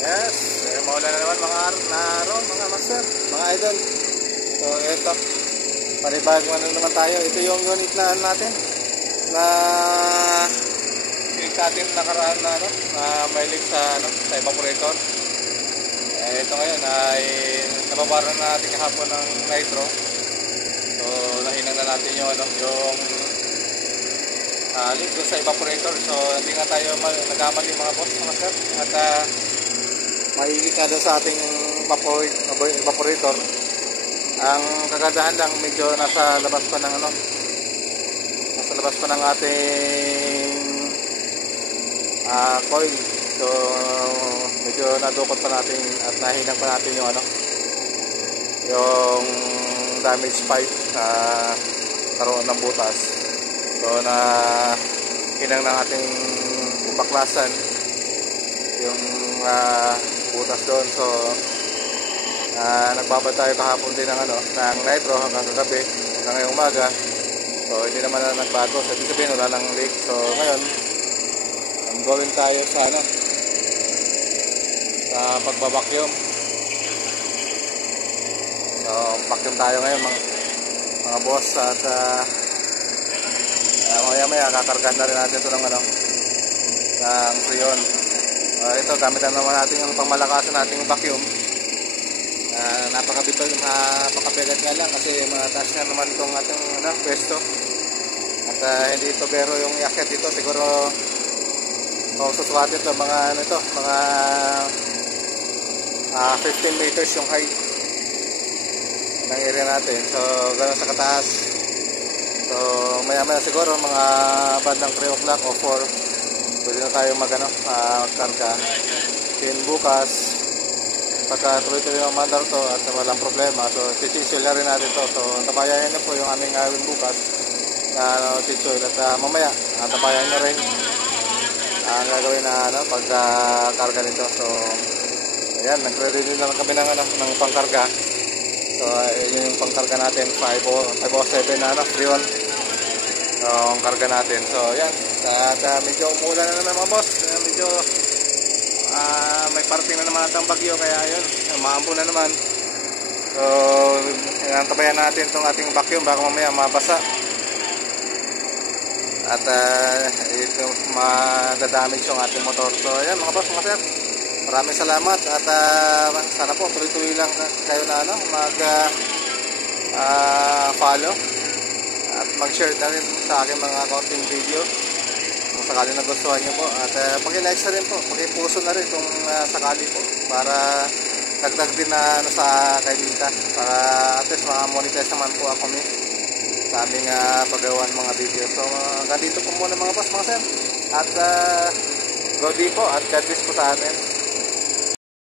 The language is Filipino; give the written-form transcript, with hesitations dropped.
Yes, maulan na naman mga araw, mga master, mga idol. So ito, panibagong ano naman tayo. Ito yung unit na natin na sinig natin nakaraan na ano, na may leak sa sa evaporator. Ito ngayon ay nababaran na natin kahapon ng nitro. So nahinang na natin yung yung leak sa evaporator. So hindi nga tayo nagkamali mga boss, mga sir. At mahilig na doon sa ating evaporator. Ang kagandahan lang, medyo nasa labas pa ng nasa labas pa ng ating coil. So medyo nadukot pa natin at nahinang pa natin yung yung damage pipe na karoon ng butas. So na hinang ng ating baklasan yung butas doon. So nagbabad tayo kahapon din ng ng nitro hanggang kagabi, hanggang ngayong umaga. So hindi naman na nagbago. So ibig sabihin wala nang leak. So ngayon ang gawin tayo sa sa pagbabacuum. So vacuum tayo ngayon mga boss. At maya kakargahan na rin natin ito ng ng freon. Ito gamitan naman natin yung pangmalakasan nating vacuum. Napakabigat nga lang kasi mataas nga naman itong ating pwesto. At hindi ito pero yung iakyat dito siguro kung susukatin ito mga mga 15 meters yung height ng area natin. So gano'n sa kataas. So maya siguro mga bandang 3 o'clock o 4 pwede na tayo magkarga. Then bukas pagka tuloy-tuloy ang mandar to at walang problema, so titil na rin natin to. So tabayan na po yung aming gawin bukas na titil. At mamaya tabayan na rin ang gagawin na pagkarga nito. So ayan, nagre-ready na lang kami ng pangkarga. So yun yung pangkarga natin, 507 na freon yung karga natin. So ayan, at medyo umulan na naman mga boss. Medyo may parating na naman atang bagyo, kaya yun, maampo na naman. So tabayan natin itong ating vacuum baka mamaya mabasa at ito madadamage yung ating motor. So ayan mga boss, mga sir, maraming salamat. At sana po tuloy-tuloy lang kayo na mag follow at mag-share na rin sa aking mga konting video kung sakali nagustuhan nyo po. At pag-like na rin po, pag-puso na rin kung sakali po, para dagdag din na sa kainita, para at least maka-monetize naman po ako sa aming paggawan mga video. So ganito po muna mga boss, mga sir. At God bless po at God bless po sa atin.